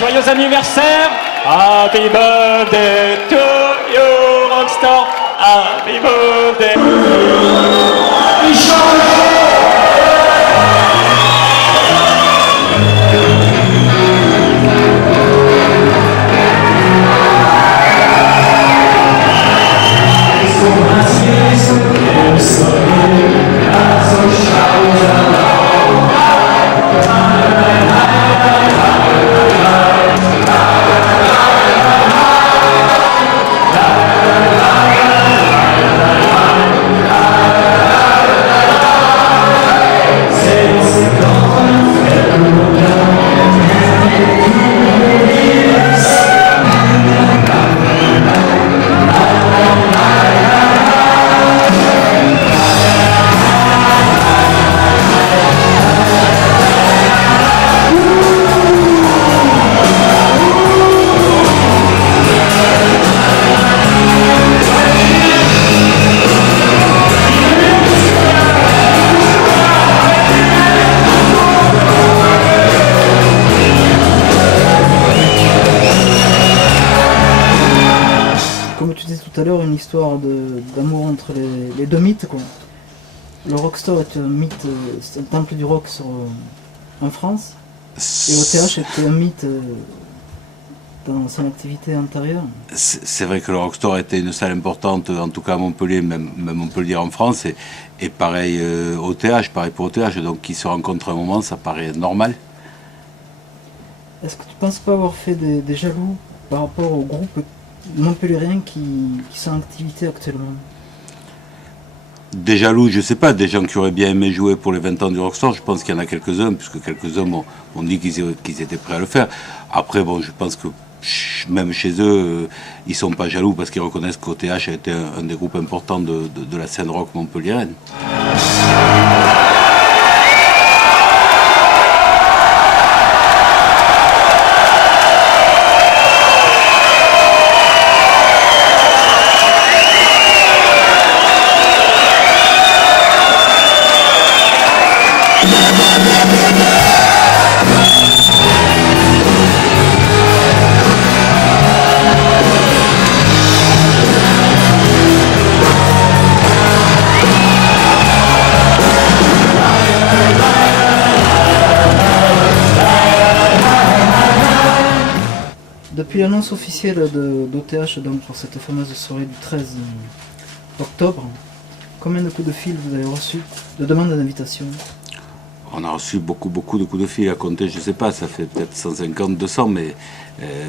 joyeux anniversaire. Happy birthday to you, Rockstar. Happy birthday. Comme tu disais tout à l'heure, une histoire d'amour entre les deux mythes, quoi. Le Rockstar est un mythe, c'est un temple du rock en France, et OTH était un mythe dans son activité antérieure. C'est vrai que le Rockstar était une salle importante, en tout cas à Montpellier, même on peut le dire en France, et pareil OTH, pareil pour OTH, donc qu'ils se rencontrent à un moment, ça paraît normal. Est-ce que tu penses pas avoir fait des jaloux par rapport au groupe montpelliérains qui sont en activité actuellement? Des jaloux, je sais pas, des gens qui auraient bien aimé jouer pour les 20 ans du Rockstar, je pense qu'il y en a quelques-uns, puisque quelques-uns m'ont dit qu'ils étaient prêts à le faire. Après, bon, je pense que même chez eux, ils sont pas jaloux parce qu'ils reconnaissent qu'OTH a été un des groupes importants de la scène rock montpelliéraine. Depuis l'annonce officielle d'OTH donc pour cette fameuse soirée du 13 octobre, combien de coups de fil vous avez reçus de demandes d'invitation? On a reçu beaucoup de coups de fil à compter, je ne sais pas, ça fait peut-être 150, 200, mais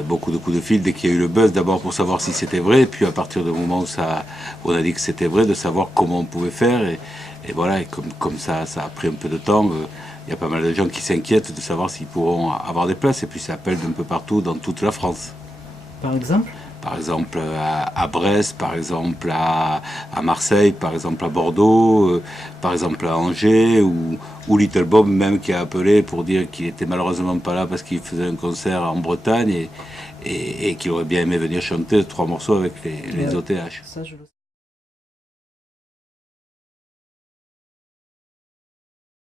beaucoup de coups de fil dès qu'il y a eu le buzz, d'abord pour savoir si c'était vrai, et puis à partir du moment où on a dit que c'était vrai, de savoir comment on pouvait faire, et voilà, et comme ça a pris un peu de temps, il y a pas mal de gens qui s'inquiètent de savoir s'ils pourront avoir des places, et puis ça appelle d'un peu partout dans toute la France. Par exemple? Par exemple à Brest, par exemple à Marseille, par exemple à Bordeaux, par exemple à Angers, ou Little Bob même qui a appelé pour dire qu'il était malheureusement pas là parce qu'il faisait un concert en Bretagne et qu'il aurait bien aimé venir chanter 3 morceaux avec les OTH. Ça, je le sais.